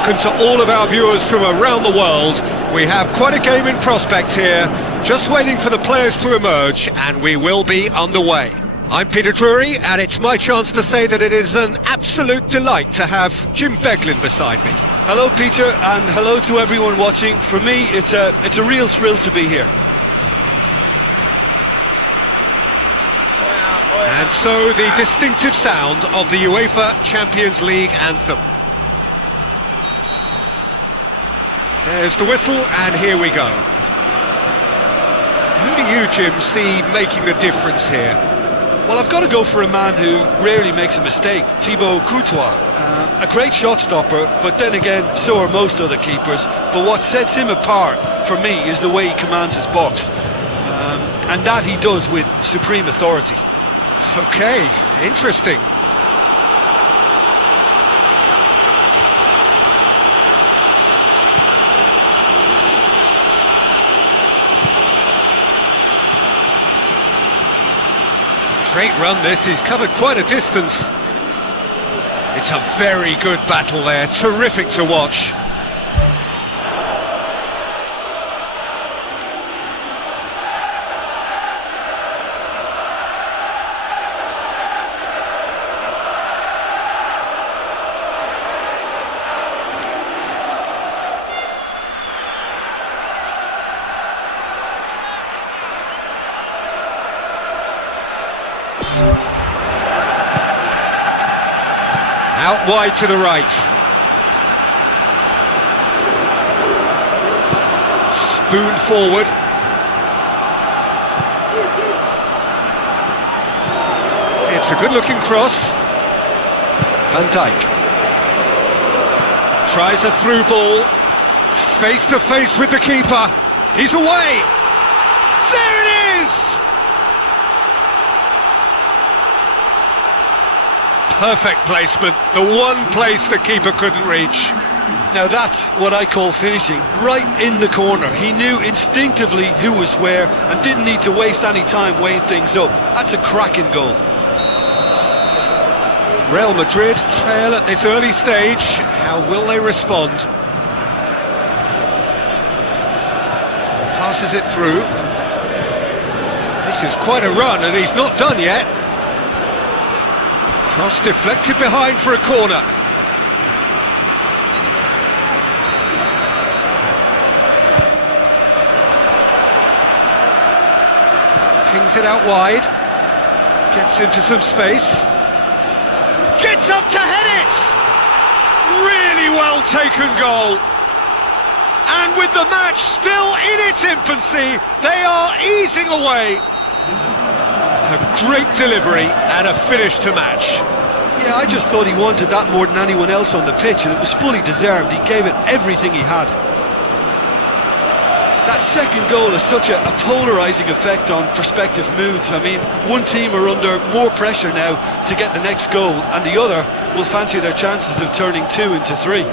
welcome to all of our viewers from around the world. We have quite a game in prospect here, just waiting for the players to emerge, and we will be underway. I'm Peter Drury, and it's my chance to say that it is an absolute delight to have Jim Beglin beside me. Hello Peter, and hello to everyone watching. For me, it's a real thrill to be here. And so the distinctive sound of the UEFA Champions League anthem. There's the whistle, and here we go. Who do you, Jim, see making the difference here? Well, I've got to go for a man who rarely makes a mistake, Thibaut Courtois. A great shot stopper, but then again, so are most other keepers. But what sets him apart, for me, is the way he commands his box. And that he does with supreme authority. Okay, interesting. Great run this, he's covered quite a distance. It's a very good battle there, terrific to watch. Out wide to the right. Spoon forward. It's a good-looking cross. Van Dijk. Tries a through ball. Face to face with the keeper. He's away. There it is! Perfect placement, the one place the keeper couldn't reach. Now that's what I call finishing, right in the corner. He knew instinctively who was where and didn't need to waste any time weighing things up. That's a cracking goal. Real Madrid trail at this early stage. How will they respond? Passes it through. This is quite a run, and he's not done yet. Cross deflected behind for a corner. Pings it out wide. Gets into some space. Gets up to head it! Really well taken goal. And with the match still in its infancy, they are easing away. A great delivery and a finish to match. Yeah, I just thought he wanted that more than anyone else on the pitch, and it was fully deserved. He gave it everything he had. That second goal has such a polarising effect on prospective moods. I mean, one team are under more pressure now to get the next goal, and the other will fancy their chances of turning 2 into 3.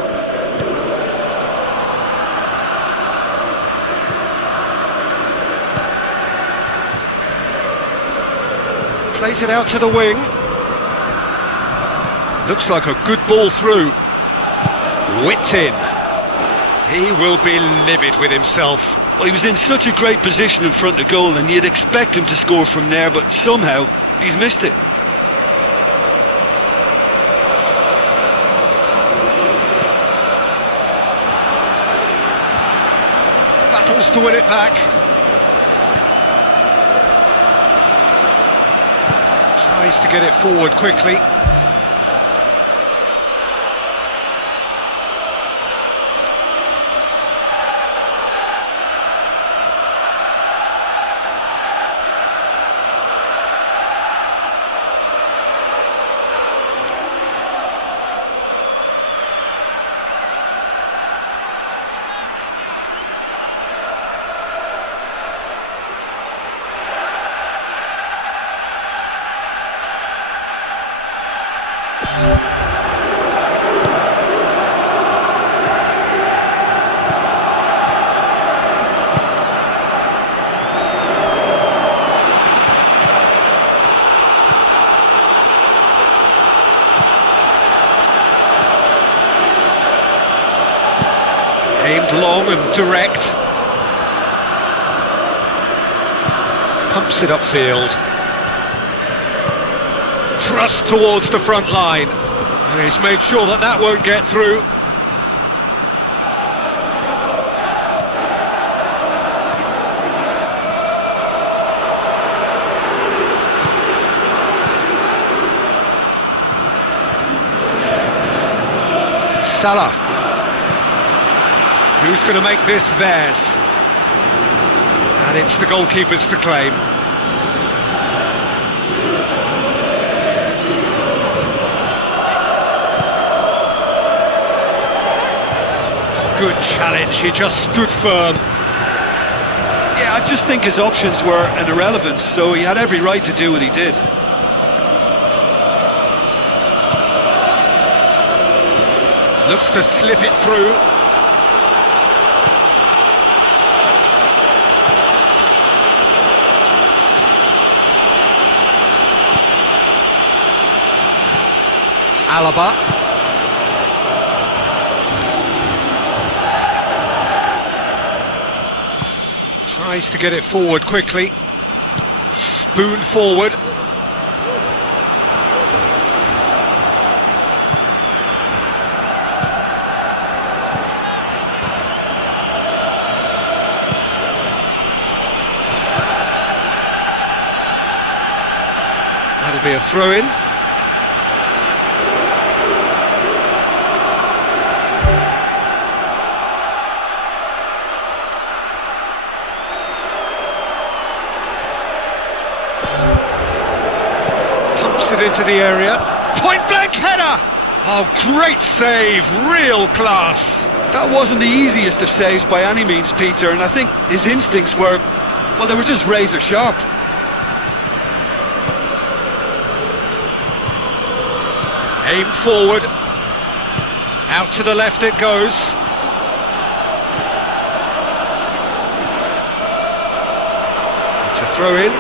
Plays it out to the wing. Looks like a good ball through. Whipped in. He will be livid with himself. Well, he was in such a great position in front of goal, and you'd expect him to score from there, but somehow he's missed it. Battles to win it back. Tries to get it forward quickly. direct. Pumps it upfield. Thrust towards the front line. And he's made sure that that won't get through. Salah. Who's going to make this theirs? And it's the goalkeepers to claim. Good challenge, he just stood firm. Yeah, I just think his options were an irrelevance, so he had every right to do what he did. Looks to slip it through. Alaba. Tries to get it forward quickly. Spoon forward. That'll be a throw-in. Pumps it into the area. Point-blank header! Oh, great save, real class. That wasn't the easiest of saves by any means, Peter, and I think his instincts were, well, they were just razor sharp. Aimed forward. Out to the left it goes. It's a throw-in.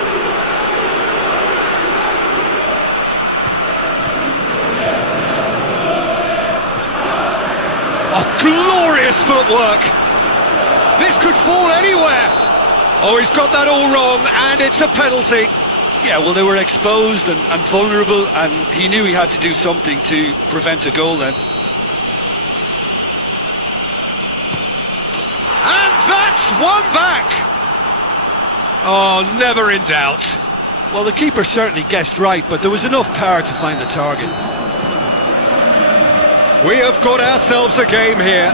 Oh, glorious footwork! This could fall anywhere! Oh, he's got that all wrong, and it's a penalty. Yeah, well, they were exposed and vulnerable, and he knew he had to do something to prevent a goal then. And that's one back! Oh, never in doubt. Well, the keeper certainly guessed right, but there was enough power to find the target. We have got ourselves a game here.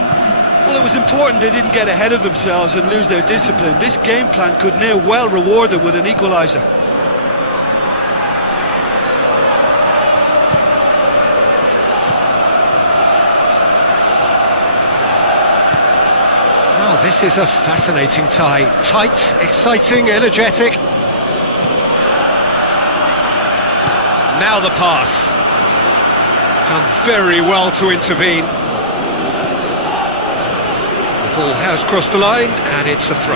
Well, it was important they didn't get ahead of themselves and lose their discipline. This game plan could near well reward them with an equaliser. Well, this is a fascinating tie. Tight, exciting, energetic. Now the pass. Done very well to intervene. The ball has crossed the line, and it's a throw.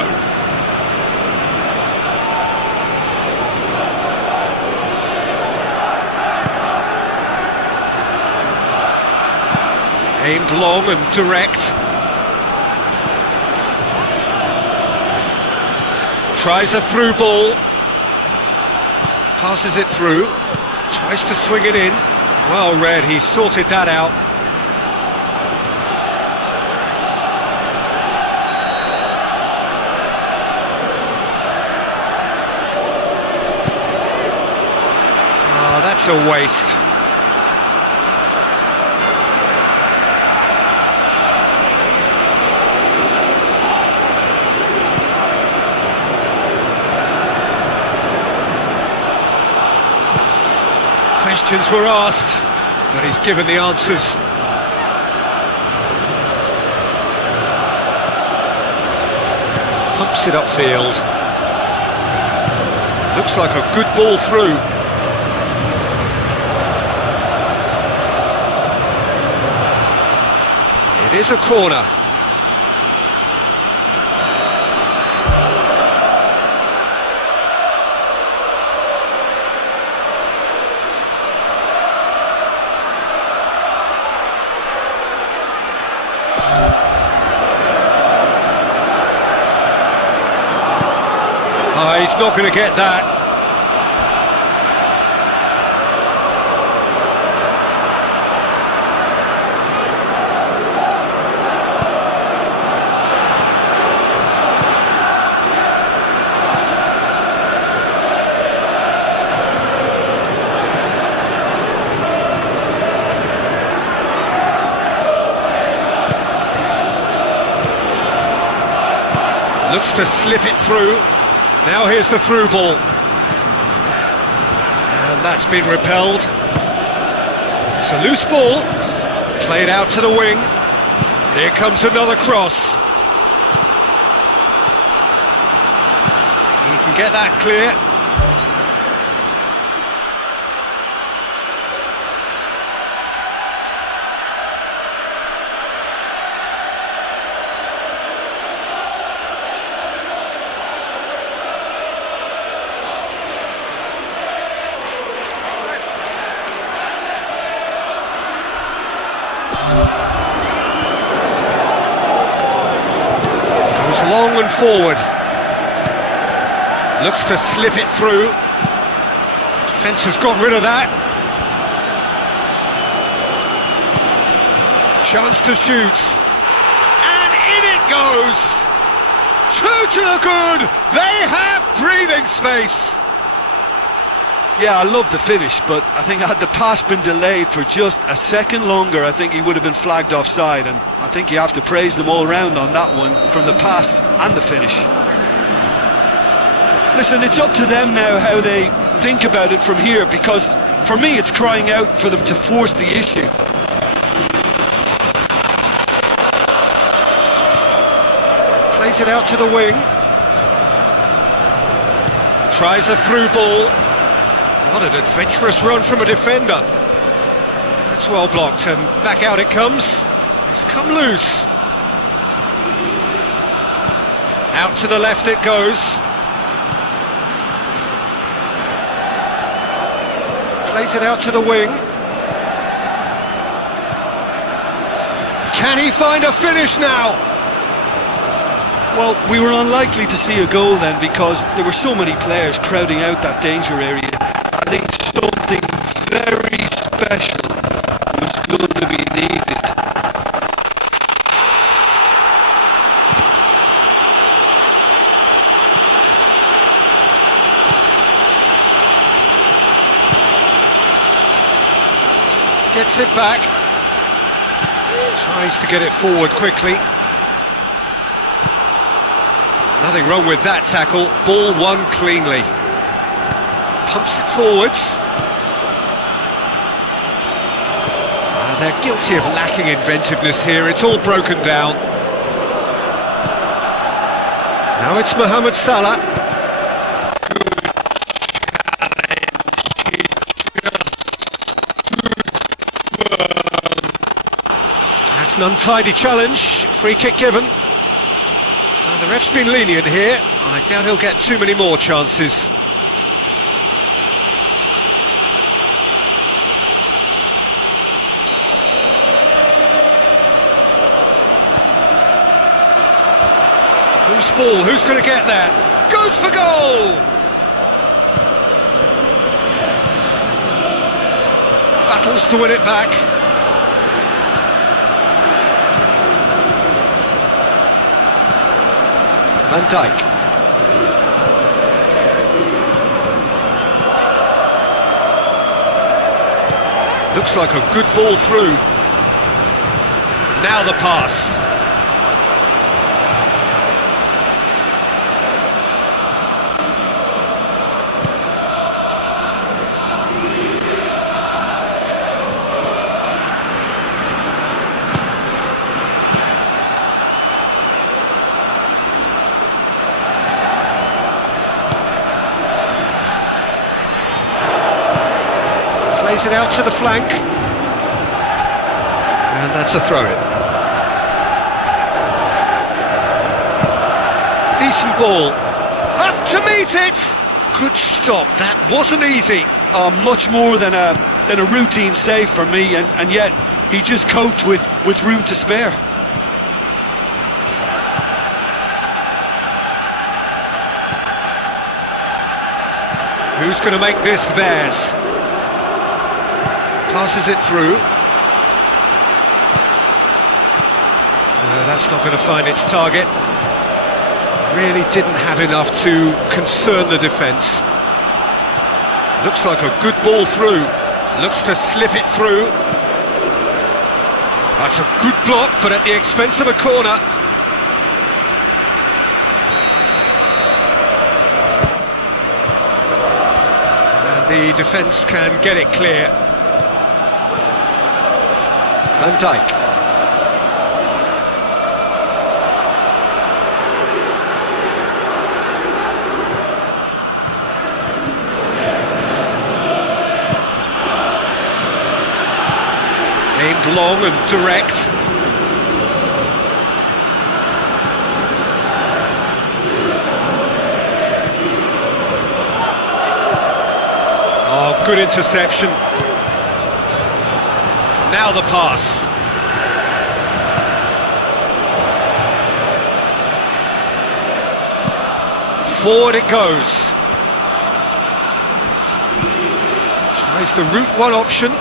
Aimed long and direct. Tries a through ball. Passes it through. Tries to swing it in. Well read, he sorted that out. Oh, that's a waste. Questions were asked, but he's given the answers. Pumps it upfield. Looks like a good ball through. It is a corner. Oh, he's not going to get that. Looks to slip it through. Now here's the through ball. And that's been repelled. It's a loose ball. Played out to the wing. Here comes another cross. He can get that clear. Goes long and forward. Looks to slip it through. Defence has got rid of that. Chance to shoot. And in it goes! Two to the good! They have breathing space! Yeah, I love the finish, but I think had the pass been delayed for just a second longer, I think he would have been flagged offside, and I think you have to praise them all round on that one, from the pass and the finish. Listen, it's up to them now how they think about it from here, because for me it's crying out for them to force the issue. Plays it out to the wing. Tries a through ball. What an adventurous run from a defender. That's well blocked, and back out it comes. It's come loose. Out to the left it goes. Plays it out to the wing. Can he find a finish now? Well, we were unlikely to see a goal then, because there were so many players crowding out that danger area. I think something very special was going to be needed. Gets it back. Tries to get it forward quickly. Nothing wrong with that tackle. Ball won cleanly. Pumps it forwards. They're guilty of lacking inventiveness here. It's all broken down. Now it's Mohamed Salah. That's an untidy challenge. Free kick given. The ref's been lenient here. I doubt he'll get too many more chances. Loose ball, who's going to get there? Goes for goal! Battles to win it back. Van Dijk. Looks like a good ball through. Now the pass. Plays it out to the flank. And that's a throw-in. Decent ball. Up to meet it! Good stop, that wasn't easy. Much more than a routine save for me, and yet he just coped with room to spare. Who's going to make this theirs? Passes it through. That's not going to find its target. Really didn't have enough to concern the defence. Looks like a good ball through. Looks to slip it through. That's a good block, but at the expense of a corner. The defence can get it clear. Van Dijk. Aimed long and direct. Oh, good interception. Now the pass. Forward it goes. Tries the route one option.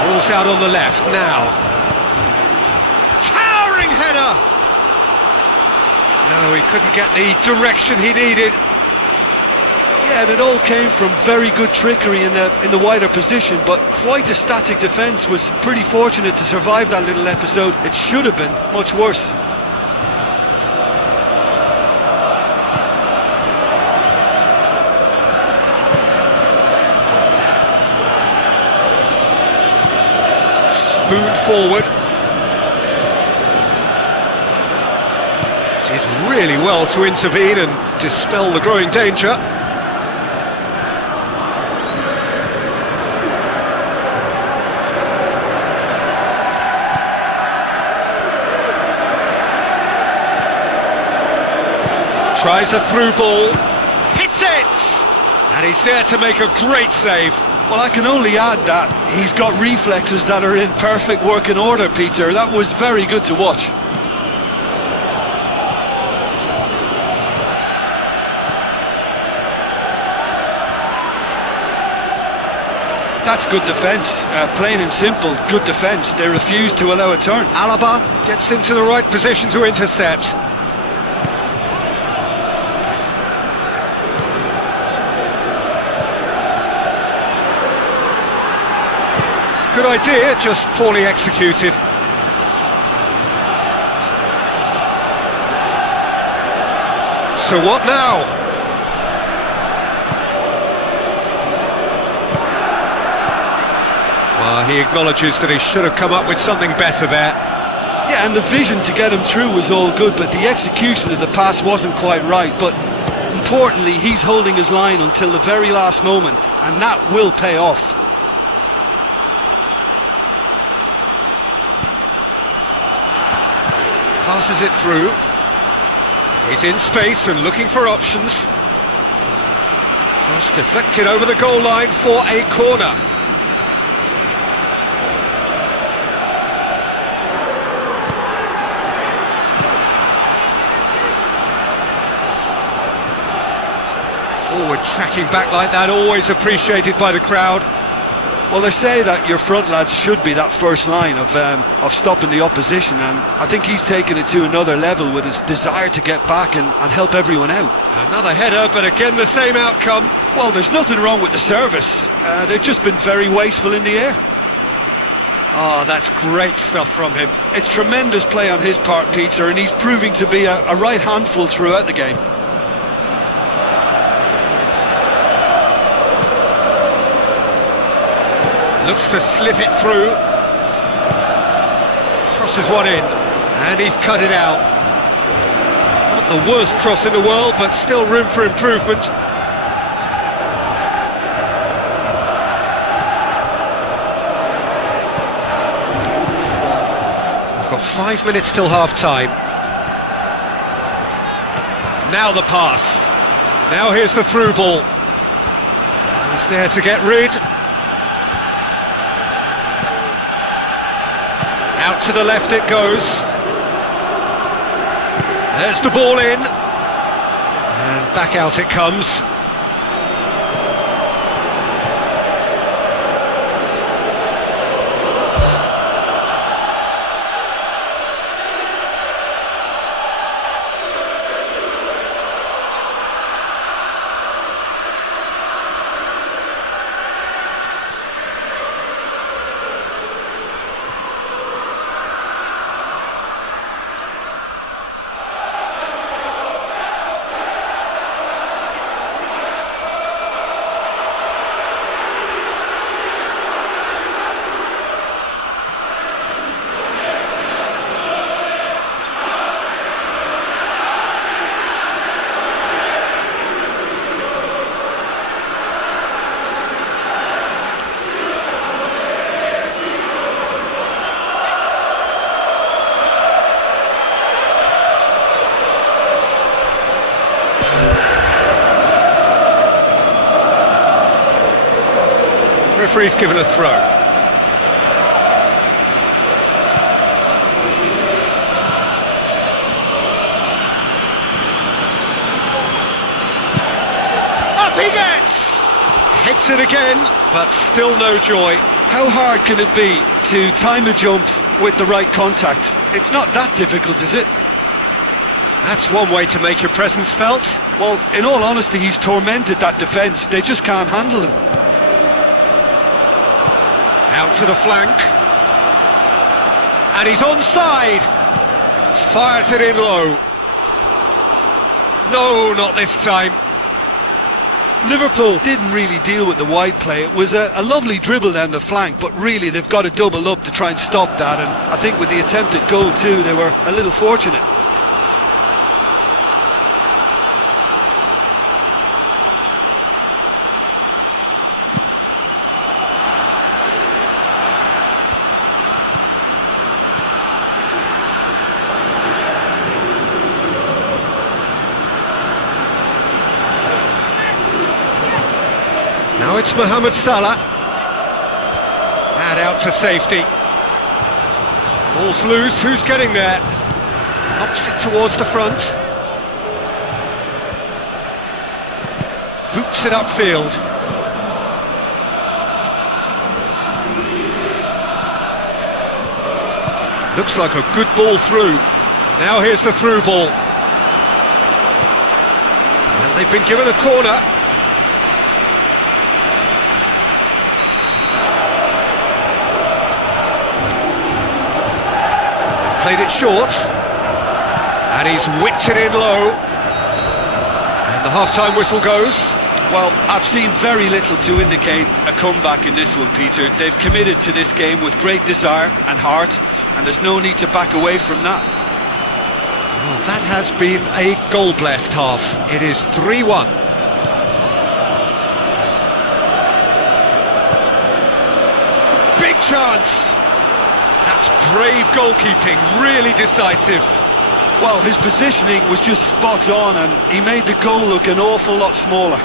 Ball's out on the left now. Towering header! No, he couldn't get the direction he needed. Yeah, and it all came from very good trickery in the wider position, but quite a static defence. Was pretty fortunate to survive that little episode. It should have been much worse. Spoon forward. Did really well to intervene and dispel the growing danger. Tries a through ball. Hits it! And he's there to make a great save. Well, I can only add that he's got reflexes that are in perfect working order, Peter. That was very good to watch. That's good defence, plain and simple, good defence. They refuse to allow a turn. Alaba gets into the right position to intercept. Good idea, just poorly executed. So what now? Well, he acknowledges that he should have come up with something better there. Yeah, and the vision to get him through was all good, but the execution of the pass wasn't quite right. But importantly, he's holding his line until the very last moment, and that will pay off. Passes it through. He's in space and looking for options. Cross deflected over the goal line for a corner. Forward tracking back like that, always appreciated by the crowd. Well, they say that your front lads should be that first line of stopping the opposition, and I think he's taken it to another level with his desire to get back and help everyone out. Another header, but again the same outcome. Well, there's nothing wrong with the service. They've just been very wasteful in the air. Oh, that's great stuff from him. It's tremendous play on his part, Peter, and he's proving to be a right handful throughout the game. Looks to slip it through. Crosses one in, and he's cut it out. Not the worst cross in the world, but still room for improvement. We've got 5 minutes till half-time. Now the pass. Now here's the through ball. He's there to get rid. Out to the left it goes. There's the ball in. And back out it comes. Referee's given a throw. Up he gets! Hits it again, but still no joy. How hard can it be to time a jump with the right contact? It's not that difficult, is it? That's one way to make your presence felt. Well, in all honesty, he's tormented that defence. They just can't handle him. Out to the flank. And he's onside. Fires it in low. No, not this time. Liverpool didn't really deal with the wide play. It was a lovely dribble down the flank, but really they've got to double up to try and stop that, and I think with the attempted goal too, they were a little fortunate. Now it's Mohamed Salah. And out to safety. Ball's loose, who's getting there? Knocks it towards the front. Boots it upfield. Looks like a good ball through. Now here's the through ball. And they've been given a corner. Played it short, and he's whipped it in low, and the half-time whistle goes. Well, I've seen very little to indicate a comeback in this one, Peter. They've committed to this game with great desire and heart, and there's no need to back away from that. Well, that has been a goal-blessed half. It is 3-1. Big chance! That's brave goalkeeping, really decisive. Well, his positioning was just spot on, and he made the goal look an awful lot smaller.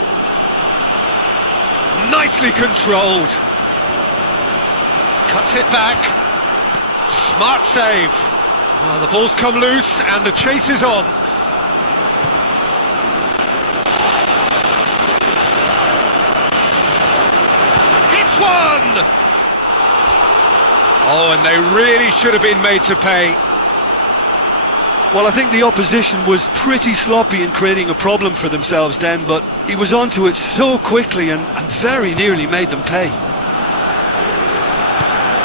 Nicely controlled. Cuts it back. Smart save. Well, the ball's come loose, and the chase is on. Hits one! Oh, and they really should have been made to pay. Well, I think the opposition was pretty sloppy in creating a problem for themselves then, but he was onto it so quickly and very nearly made them pay.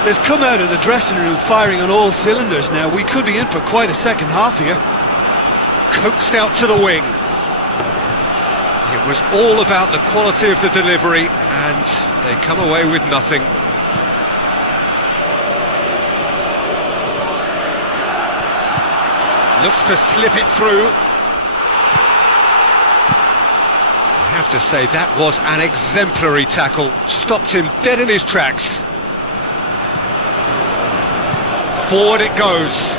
They've come out of the dressing room firing on all cylinders now. We could be in for quite a second half here. Coaxed out to the wing. It was all about the quality of the delivery, and they come away with nothing. Looks to slip it through. I have to say, that was an exemplary tackle. Stopped him dead in his tracks. Forward it goes.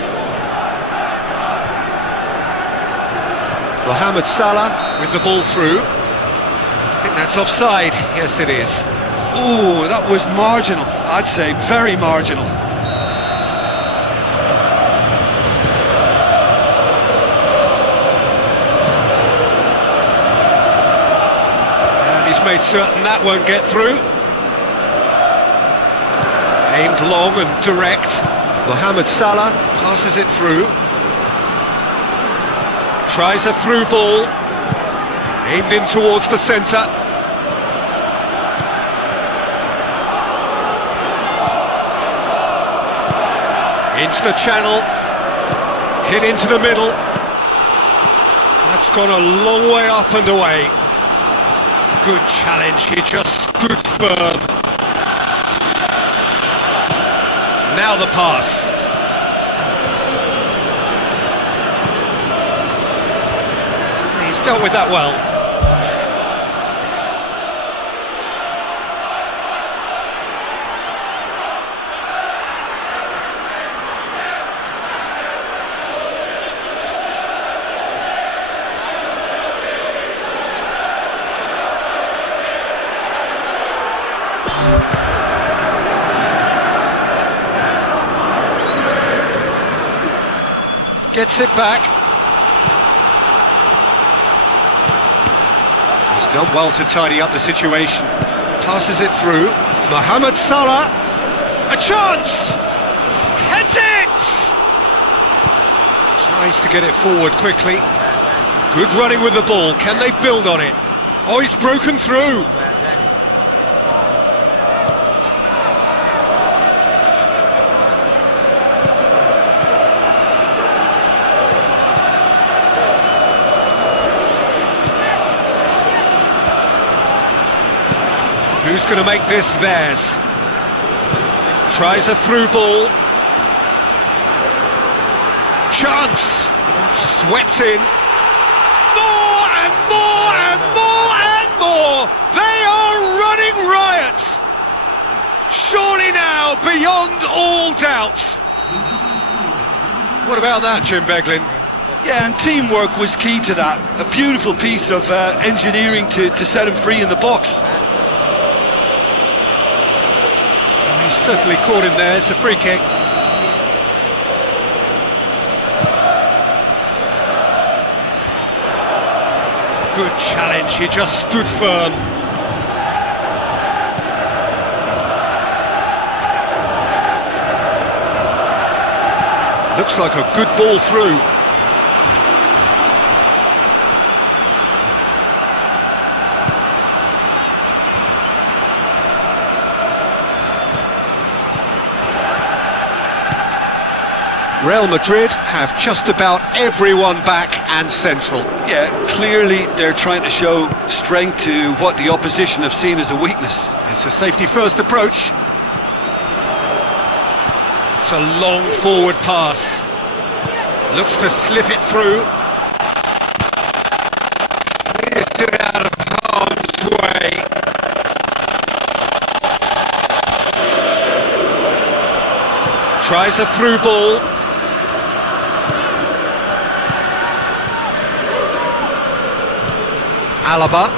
Mohamed Salah with the ball through. I think that's offside. Yes, it is. Ooh, that was marginal, I'd say, very marginal. made certain that won't get through. Aimed long and direct. Mohamed Salah passes it through. Tries a through ball. Aimed in towards the centre. Into the channel. Hit into the middle. That's gone a long way up and away. Good challenge, he just stood firm. Now the pass. He's dealt with that well. Gets it back. He's done well to tidy up the situation. Passes it through. Mohamed Salah. A chance! Heads it! Tries to get it forward quickly. Good running with the ball. Can they build on it? Oh, he's broken through. Who's going to make this theirs? Tries a through ball. Chance! Swept in. More and more and more and more! They are running riot! Surely now, beyond all doubt. What about that, Jim Beglin? Yeah, and teamwork was key to that. A beautiful piece of engineering to set him free in the box. He certainly caught him there. It's a free kick. Good challenge, he just stood firm. Looks like a good ball through. Real Madrid have just about everyone back and central. Yeah, clearly they're trying to show strength to what the opposition have seen as a weakness. It's a safety-first approach. It's a long forward pass. Looks to slip it through. Clears it out of harm's way. Tries a through ball. Alaba.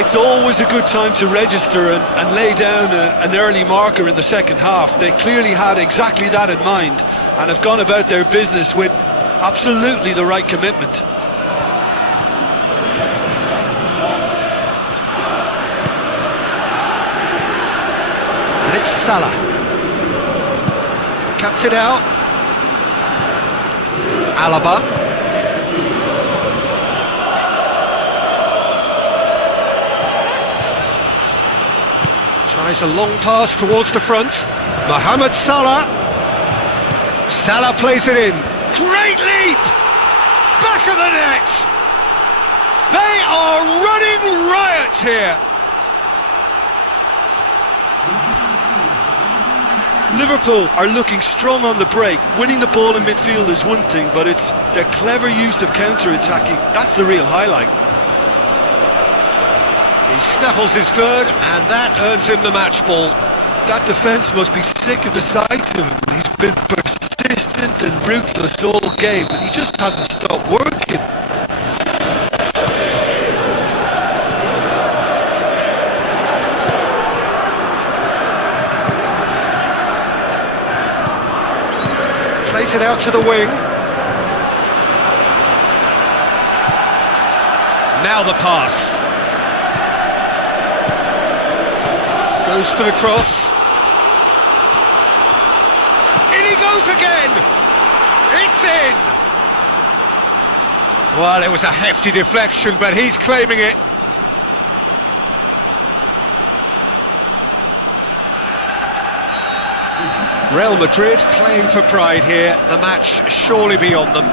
It's always a good time to register and lay down an early marker in the second half. They clearly had exactly that in mind and have gone about their business with absolutely the right commitment. And it's Salah. Cuts it out. Alaba. Tries a long pass towards the front. Mohamed Salah. Salah plays it in. Great leap! Back of the net! They are running riot here! Liverpool are looking strong on the break. Winning the ball in midfield is one thing, but it's their clever use of counter-attacking. That's the real highlight. He snaffles his third, and that earns him the match ball. That defence must be sick of the sight of him. He's been persistent and ruthless all game, but he just hasn't stopped working. Plays it out to the wing. Now the pass. Goes for the cross. In he goes again! It's in! Well, it was a hefty deflection, but he's claiming it. Real Madrid playing for pride here, the match surely beyond them.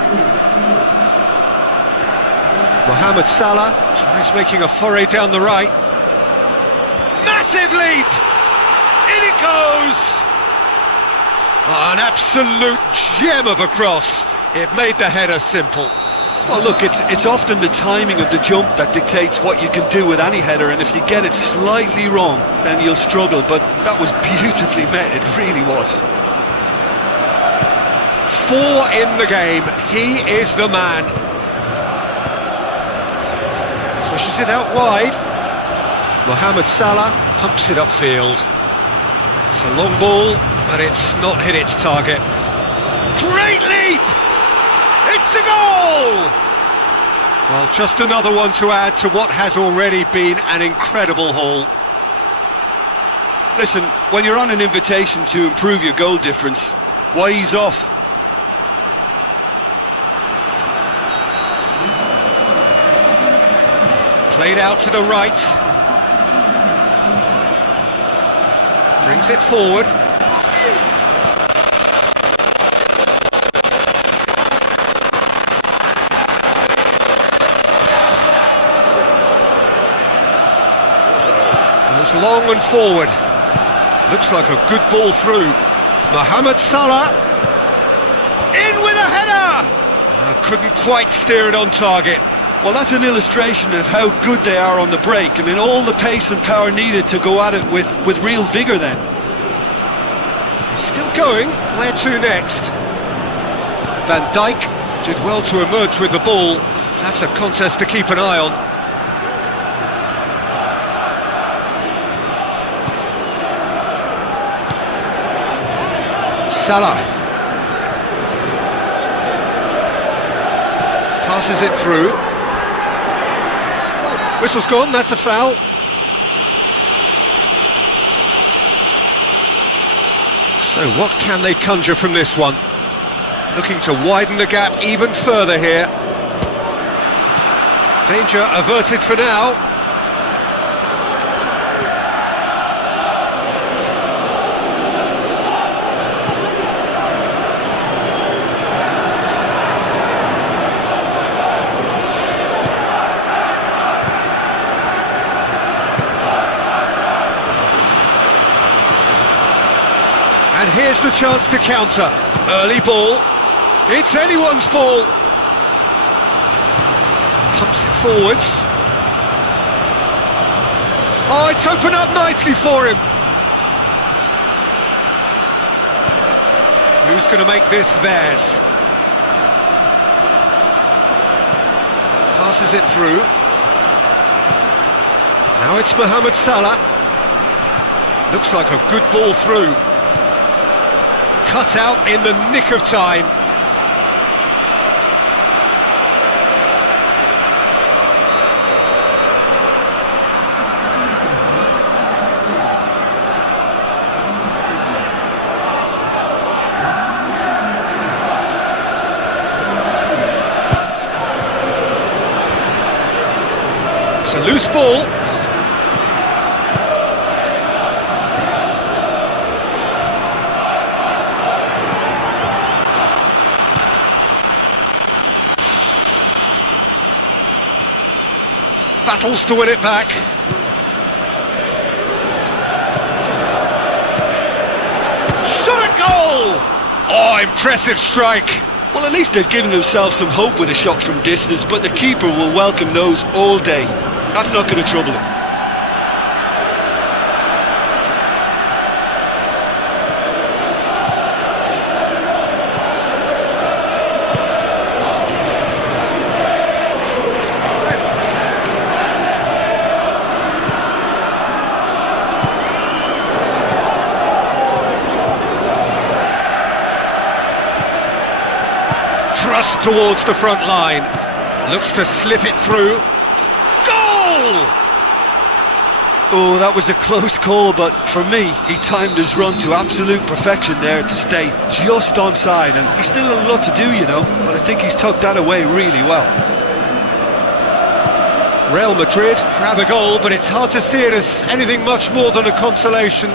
Mohamed Salah tries making a foray down the right. Massive leap! In it goes! Oh, an absolute gem of a cross. It made the header simple. Well, look, it's often the timing of the jump that dictates what you can do with any header, and if you get it slightly wrong, then you'll struggle, but that was beautifully met, it really was. 4 in the game, he is the man. Pushes it out wide. Mohamed Salah pumps it upfield. It's a long ball, but it's not hit its target. Great leap! It's a goal! Well, just another one to add to what has already been an incredible haul. Listen, when you're on an invitation to improve your goal difference, why ease off? Played out to the right. Brings it forward. Goes long and forward. Looks like a good ball through. Mohamed Salah. In with a header! Couldn't quite steer it on target. Well, that's an illustration of how good they are on the break. I mean, all the pace and power needed to go at it with real vigour then. Still going, where to next? Van Dijk did well to emerge with the ball. That's a contest to keep an eye on. Salah. Passes it through. Whistle's gone, that's a foul. So what can they conjure from this one? Looking to widen the gap even further here. Danger averted for now. And here's the chance to counter. Early ball. It's anyone's ball. Pumps it forwards. Oh, it's opened up nicely for him. Who's going to make this theirs? Passes it through. Now it's Mohamed Salah. Looks like a good ball through. Cut out in the nick of time. It's a loose ball. Battles to win it back. Shot at goal! Oh, impressive strike. Well, at least they've given themselves some hope with a shot from distance, but the keeper will welcome those all day. That's not going to trouble him. Thrust towards the front line. Looks to slip it through. Oh, that was a close call, but for me, he timed his run to absolute perfection there to stay just onside, and he's still a lot to do, you know, but I think he's tucked that away really well. Real Madrid grab a goal, but it's hard to see it as anything much more than a consolation.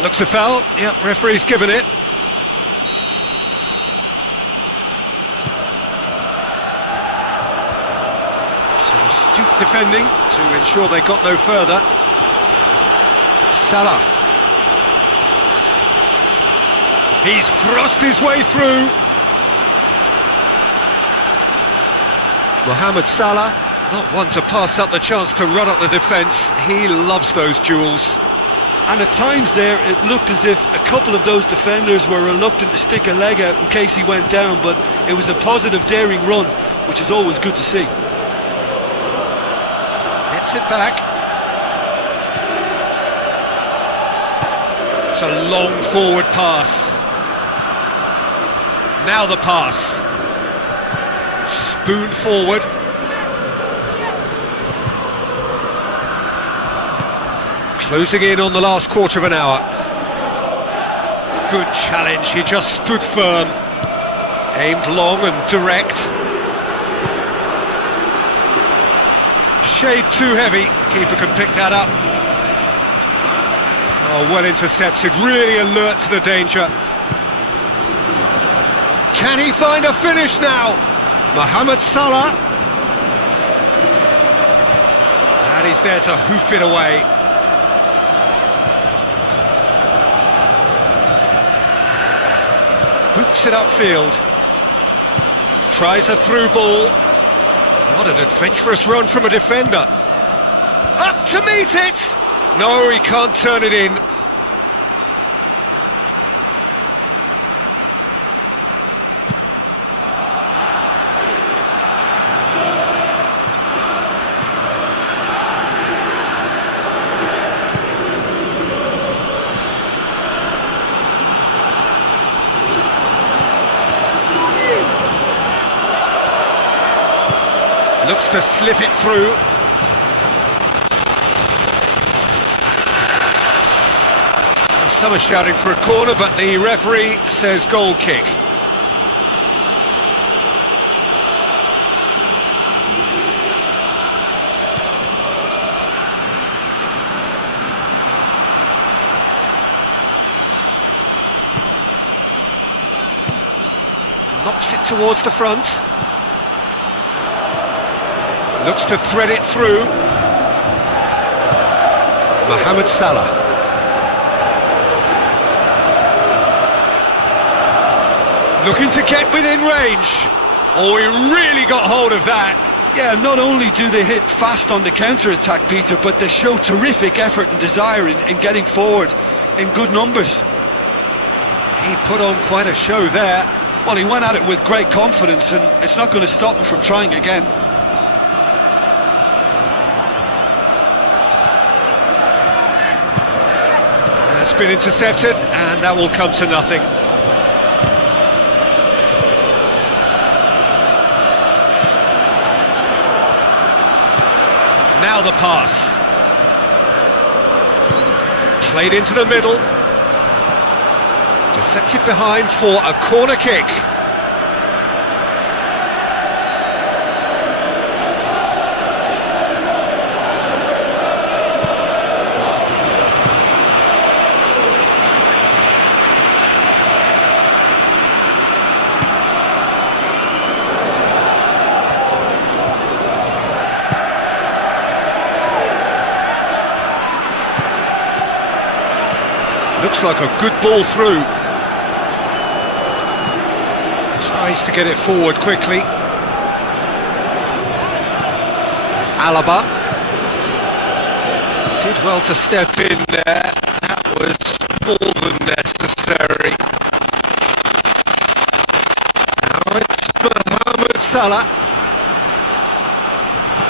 Looks a foul. Yep, referee's given it. Some astute defending to ensure they got no further. Salah. He's thrust his way through. Mohamed Salah, not one to pass up the chance to run up the defence. He loves those duels. And at times there, it looked as if a couple of those defenders were reluctant to stick a leg out in case he went down, but it was a positive, daring run, which is always good to see. Gets it back. It's a long forward pass. Now the pass. Spoon forward. Closing in on the last quarter of an hour. Good challenge, he just stood firm. Aimed long and direct. Shade too heavy, keeper can pick that up. Oh, well intercepted, really alert to the danger. Can he find a finish now? Mohamed Salah. And he's there to hoof it away. Boots it upfield. Tries a through ball. What an adventurous run from a defender. Up to meet it! No, he can't turn it in. Looks to slip it through. Some are shouting for a corner, but the referee says goal kick. Knocks it towards the front. Looks to thread it through. Mohamed Salah. Looking to get within range. Oh, he really got hold of that. Yeah, not only do they hit fast on the counter-attack, Peter, but they show terrific effort and desire in getting forward in good numbers. He put on quite a show there. Well, he went at it with great confidence, and it's not going to stop him from trying again. It's been intercepted, and that will come to nothing. Now the pass. Played into the middle. Deflected behind for a corner kick. Looks like a good ball through. Tries to get it forward quickly. Alaba. Did well to step in there. That was more than necessary. Now it's Mohamed Salah.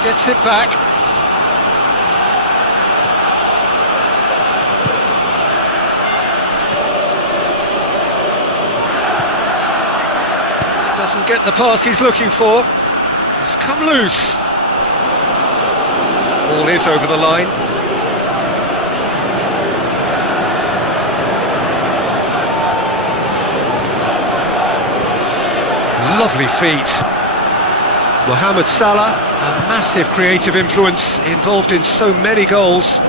Gets it back. Doesn't get the pass he's looking for. He's come loose. Ball is over the line. Lovely feet. Mohamed Salah, a massive creative influence, involved in so many goals.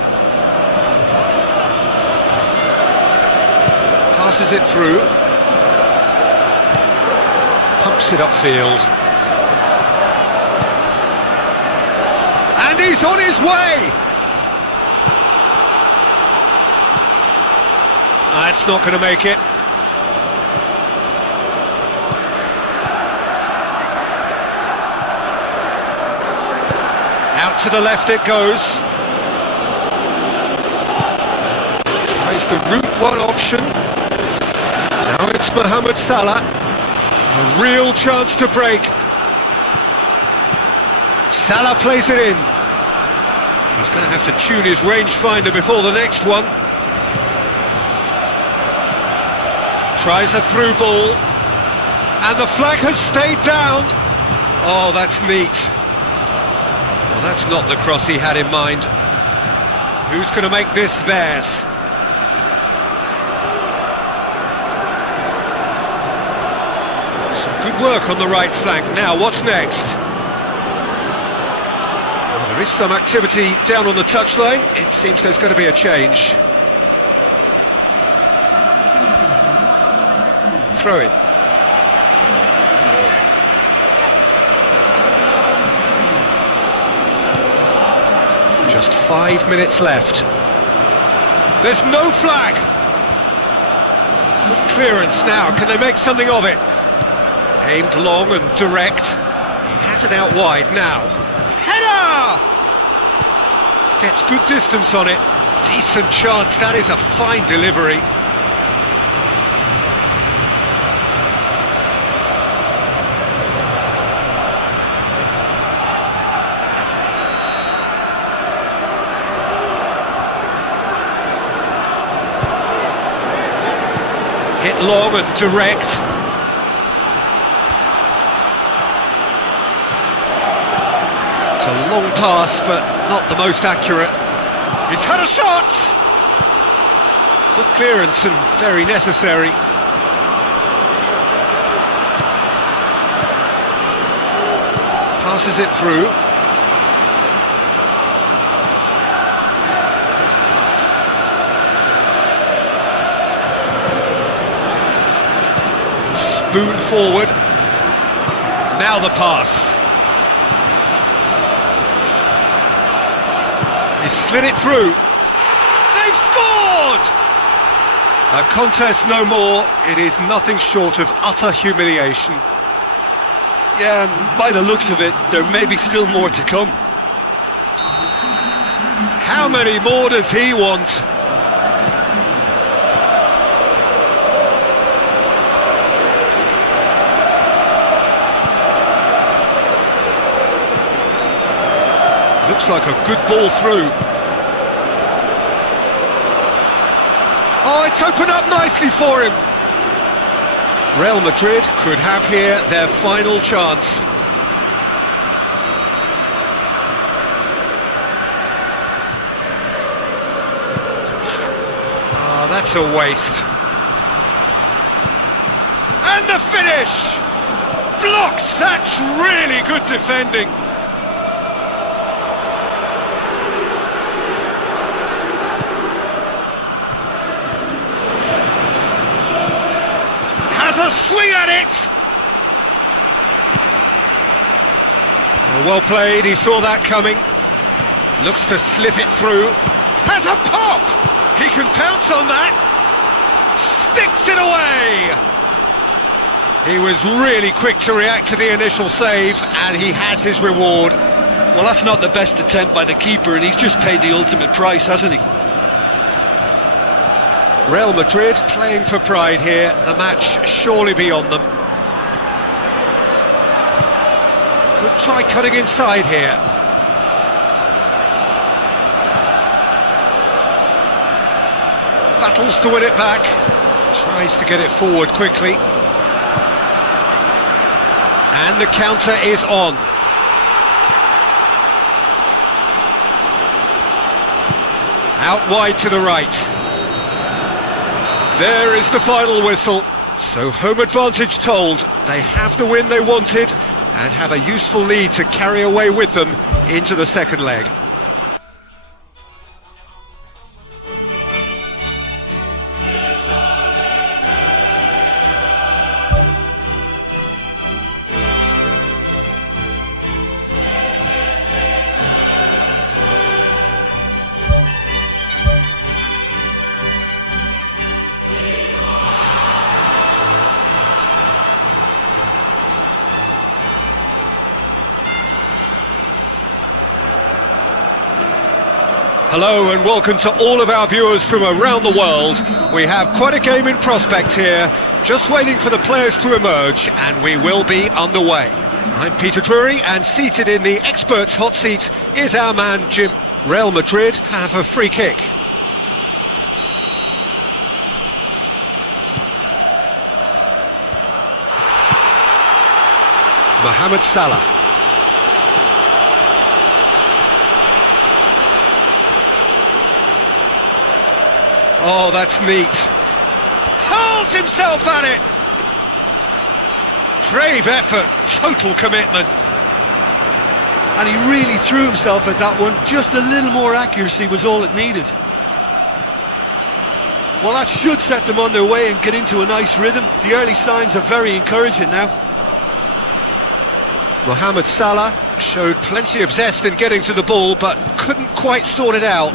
Passes it through. Pumps it upfield. And he's on his way! That's not going to make it. Out to the left it goes. Tries the route one option. Now it's Mohamed Salah. A real chance to break. Salah plays it in. He's going to have to tune his rangefinder before the next one. Tries a through ball. And the flag has stayed down. Oh, that's neat. Well, that's not the cross he had in mind. Who's going to make this theirs? Some good work on the right flank. Now, what's next? Well, there is some activity down on the touchline. It seems there's going to be a change. Throw in. Just 5 minutes left. There's no flag! Good clearance now, can they make something of it? Aimed long and direct. He has it out wide now. Header! Gets good distance on it. Decent chance, that is a fine delivery. Hit long and direct. It's a long pass, but not the most accurate. He's had a shot! Good clearance and very necessary. Passes it through. Spoon forward. Now the pass. He slid it through. They've scored! A contest no more. It is nothing short of utter humiliation. Yeah, and by the looks of it, there may be still more to come. How many more does he want? Looks like a good ball through. Oh, it's opened up nicely for him. Real Madrid could have here their final chance. Oh, that's a waste. And the finish! Blocks! That's really good defending. A swing at it! Well played, he saw that coming. Looks to slip it through. Has a pop! He can pounce on that. Sticks it away! He was really quick to react to the initial save, and he has his reward. Well, that's not the best attempt by the keeper, and he's just paid the ultimate price, hasn't he? Real Madrid playing for pride here, the match surely beyond them. Could try cutting inside here. Battles to win it back, tries to get it forward quickly. And the counter is on. Out wide to the right. There is the final whistle. So home advantage told. They have the win they wanted and have a useful lead to carry away with them into the second leg. Hello and welcome to all of our viewers from around the world. We have quite a game in prospect here, just waiting for the players to emerge, and we will be underway. I'm Peter Drury, and seated in the experts' hot seat is our man Jim. Real Madrid have a free kick. Mohamed Salah. Oh, that's neat. Hurls himself at it! Brave effort, total commitment. And he really threw himself at that one. Just a little more accuracy was all it needed. Well, that should set them on their way and get into a nice rhythm. The early signs are very encouraging now. Mohamed Salah showed plenty of zest in getting to the ball, but couldn't quite sort it out.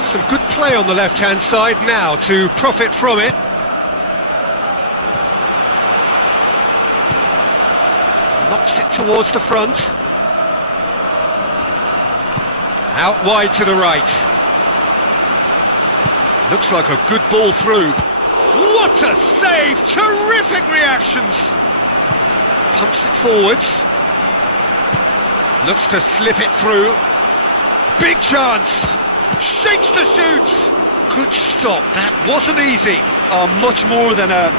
Some good play on the left-hand side now to profit from it. Knocks it towards the front. Out wide to the right. Looks like a good ball through. What a save! Terrific reactions! Pumps it forwards. Looks to slip it through. Big chance! Shapes to shoot! Good stop, that wasn't easy. Oh, much more than a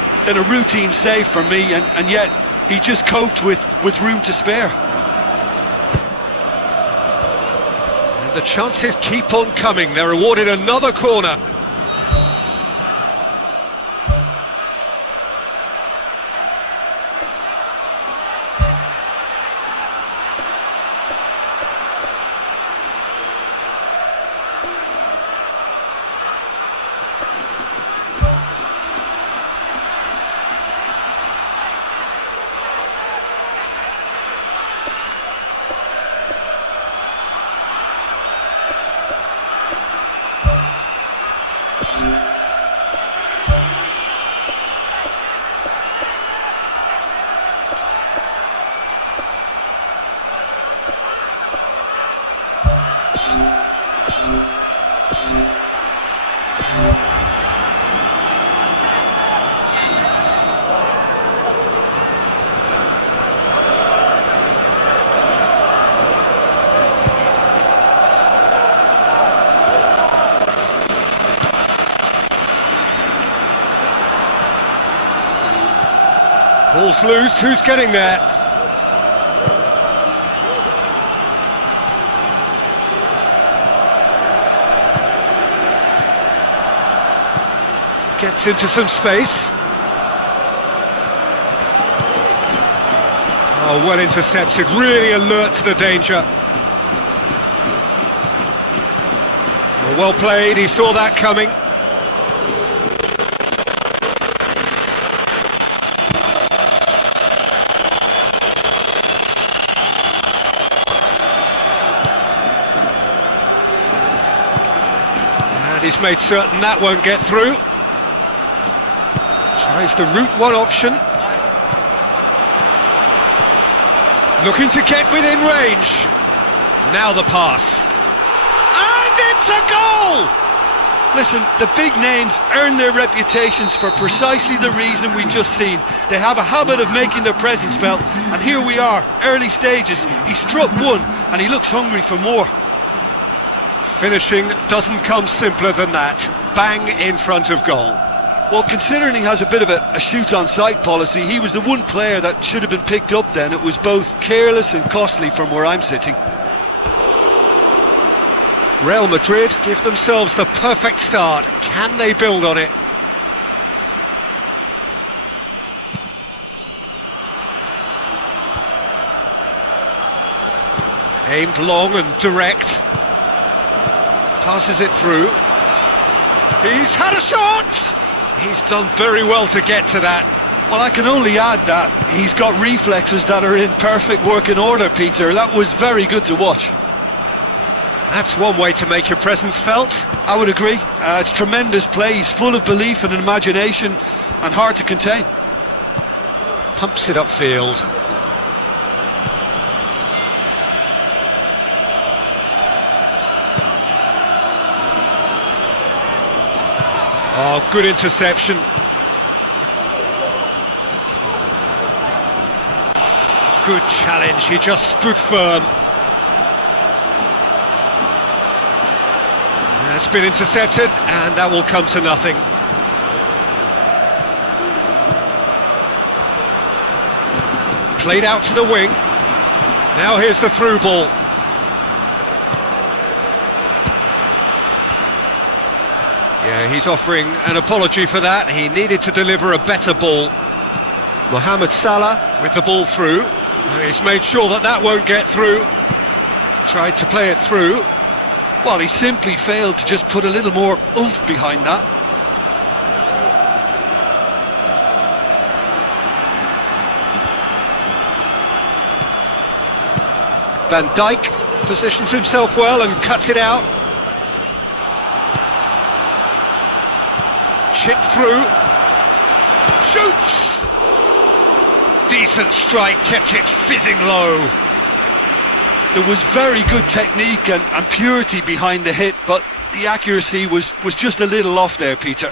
routine save for me, and yet he just coped with room to spare. And the chances keep on coming. They're awarded another corner. Ball's loose, who's getting there? Gets into some space. Oh, well intercepted, really alert to the danger. Oh, well played, he saw that coming. And he's made certain that won't get through. Tries the route one option. Looking to get within range. Now the pass. And it's a goal! Listen, the big names earn their reputations for precisely the reason we've just seen. They have a habit of making their presence felt, and here we are, early stages. He struck one, and he looks hungry for more. Finishing doesn't come simpler than that. Bang in front of goal. Well, considering he has a bit of a shoot-on-sight policy, he was the one player that should have been picked up then. It was both careless and costly from where I'm sitting. Real Madrid give themselves the perfect start. Can they build on it? Aimed long and direct. Passes it through. He's had a shot! He's done very well to get to that. Well, I can only add that he's got reflexes that are in perfect working order, Peter. That was very good to watch. That's one way to make your presence felt. I would agree. It's tremendous play. He's full of belief and imagination and hard to contain. Pumps it upfield. Oh, good interception. Good challenge, he just stood firm. It's been intercepted, and that will come to nothing. Played out to the wing. Now here's the through ball. Yeah, he's offering an apology for that. He needed to deliver a better ball. Mohamed Salah with the ball through. He's made sure that that won't get through. Tried to play it through. Well, he simply failed to just put a little more oomph behind that. Van Dijk positions himself well and cuts it out. Chip through. Shoots! Decent strike, kept it fizzing low. There was very good technique and purity behind the hit, but the accuracy was just a little off there, Peter.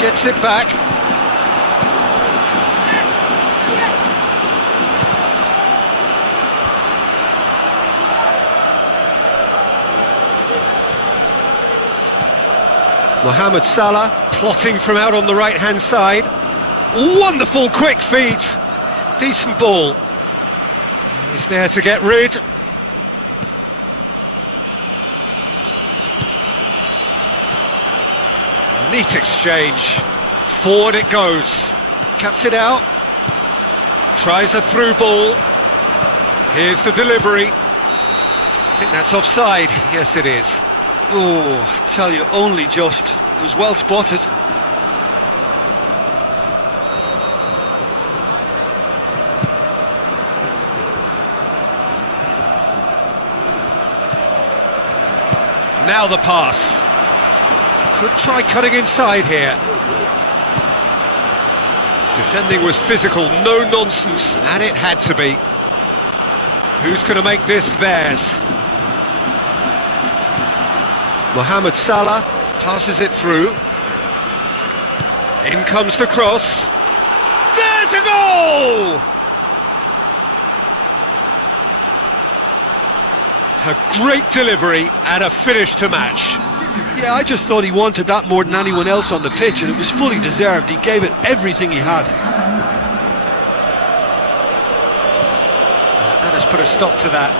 Gets it back. Mohamed Salah plotting from out on the right-hand side. Wonderful quick feet. Decent ball. He's there to get rid. Neat exchange. Forward it goes. Cuts it out. Tries a through ball. Here's the delivery. I think that's offside. Yes, it is. Oh, tell you, only just. It was well spotted. Now the pass. Could try cutting inside here. Defending was physical, no nonsense, and it had to be. Who's going to make this theirs? Mohamed Salah passes it through. In comes the cross. There's a goal! A great delivery and a finish to match. Yeah, I just thought he wanted that more than anyone else on the pitch, and it was fully deserved. He gave it everything he had. That has put a stop to that.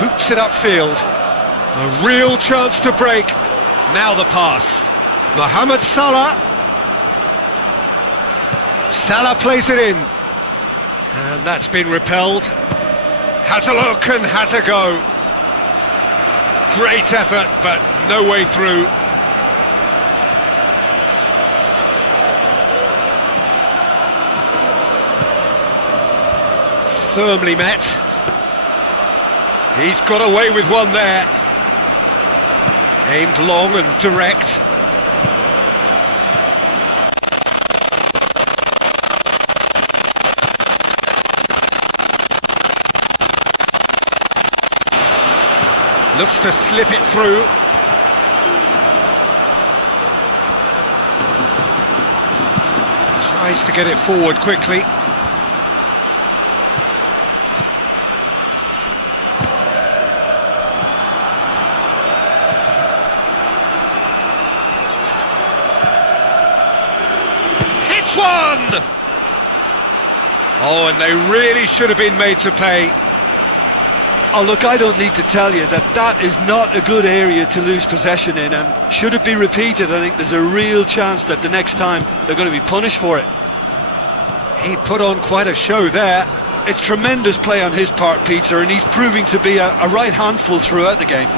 Boots it upfield. A real chance to break. Now the pass. Mohamed Salah. Salah plays it in. And that's been repelled. Has a look and has a go. Great effort, but no way through. Firmly met. He's got away with one there. Aimed long and direct. Looks to slip it through. Tries to get it forward quickly. Hits one! Oh, and they really should have been made to pay. Oh, look, I don't need to tell you that that is not a good area to lose possession in, and should it be repeated, I think there's a real chance that the next time they're going to be punished for it. He put on quite a show there. It's tremendous play on his part, Peter, and he's proving to be a right handful throughout the game.